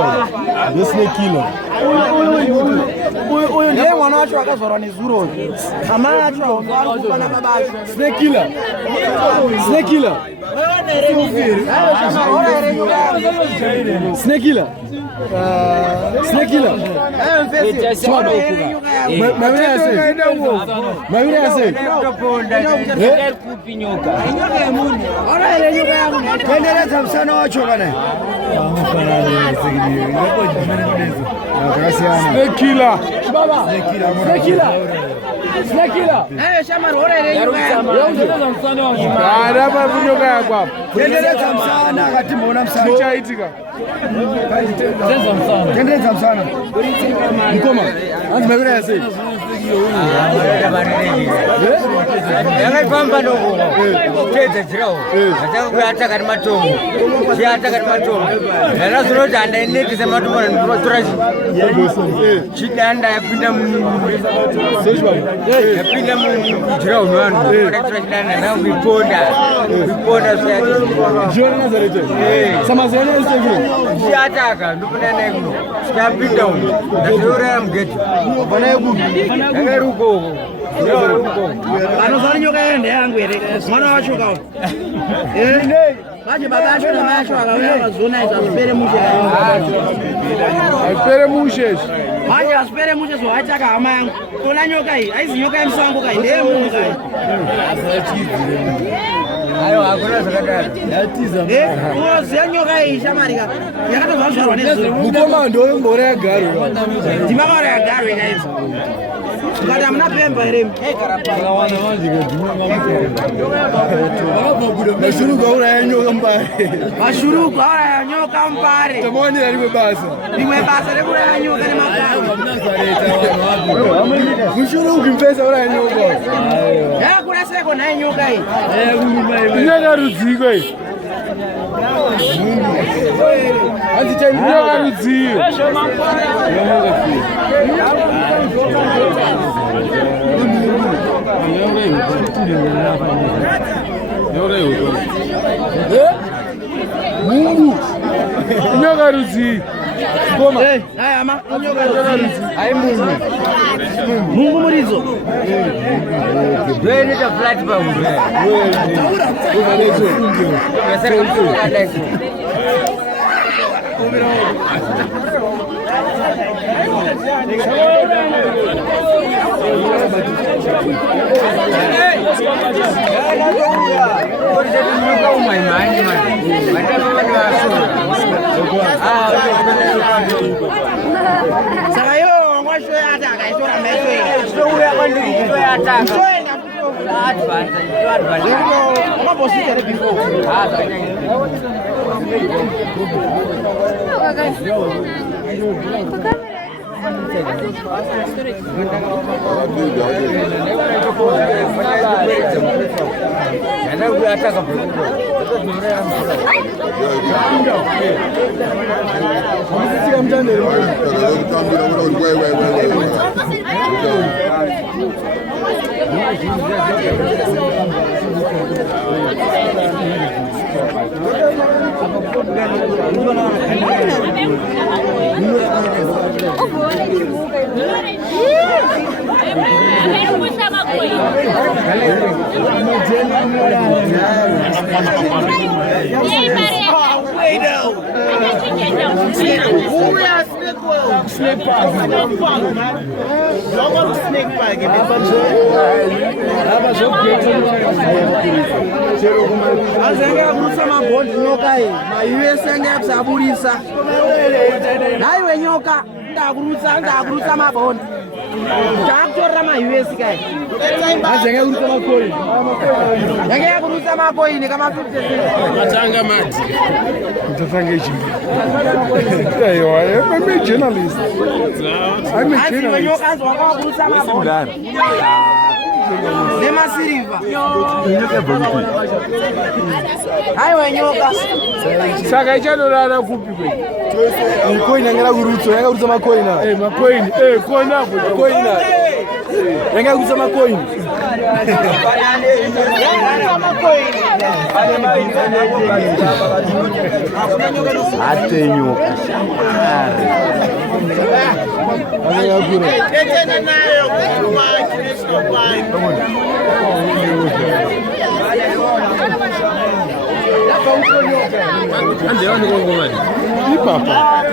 Snake killer. Yeye mwana wacho akazorwa nezuro. Mama wacho akupana babacho. Snake killer. Snake killer. Snake killer. Snake killer. Snake killer. Baba. Snake killer. Snake killer. Shama ora ile yuka. Araba bunyoka yakwa. Tendereza msana kati mbona msana. Chaitika. Tendereza msana. Mkoma. Anzi mabira yase. Yanga kwamba ndogo. Tete chirao. Ataka kati matongo. Si ataka kati matongo. Na zuro danda neti sema tumona turashi. Chidanda yapinda mu. Yapinda mu chirao nwangu. Turashi danda na viponda. Viponda sasa. Jona Nazareth. Sama zene sivyo. Si ataka ndopana nego. Yapinda mu. Na zuro ya mgeti. Bana yuko. Ruko. Anozali nyoka yende yangu ere. Mwana wacho kao. Baje babacho na macho akaweza kuzona isipere mushe. Asipere mushe. Baje asipere mushe so acha kama yangu. Tona nyoka hii, aizi nyoka ya msango kai ndiye mungu kai. Ayo akuna sakata. Yatiza. Uzo nyoka hii shamarika. Yakata vazwa nezo. Mukoma ndo ngore ya garo. Timagora ya garo guys. Ngada mnapemba ere. Karapala wana wanji Mashuru gaura ya nyoka mbare. Mashuru gaura ya nyoka mbare. Tamoni alimwe basa. Nimwe basa lekura ya nyoka ni makao. Mshuru ukimpesa ora ya nyoka. Ya kuna seko na nyoka hii. Nyoka rudziko hii. Anzi cha nyoka rudziko. Mungu nyoka ruzi goma haya ama nyoka ruzi ai Mungu Mungu murizo wewe ni ta flat ba wewe unalezo nasema kwa ndani Sakayo ngwasho yataka isora meswe. Sio ya kwani ndio yataka. Advance. Kama bosi kare before. Azenge mabondi nyoka hii, ma-US ngekusabulisa. Hayi nyoka, ndakurutsa mabondi. Ndakutorera ma-US kai. Azenge kurutsa makoini. Yange kurutsa makoini kama 50 cents. Matanga mati. Mtatanga ichi. Eyo, I'm a journalist. I'm a journalist. Nyoka anzwa kurutsa mabondi. Nema siriva. Hayi nyoka. Saka ichadorana kupi kwe. Coin yangela kurutsa, yanga kurutsa makoina. Makoini. Coin hapo, coina. Yanga kurutsa makoini. Atenyoka shambari. Ande wani gongo wani. Papa.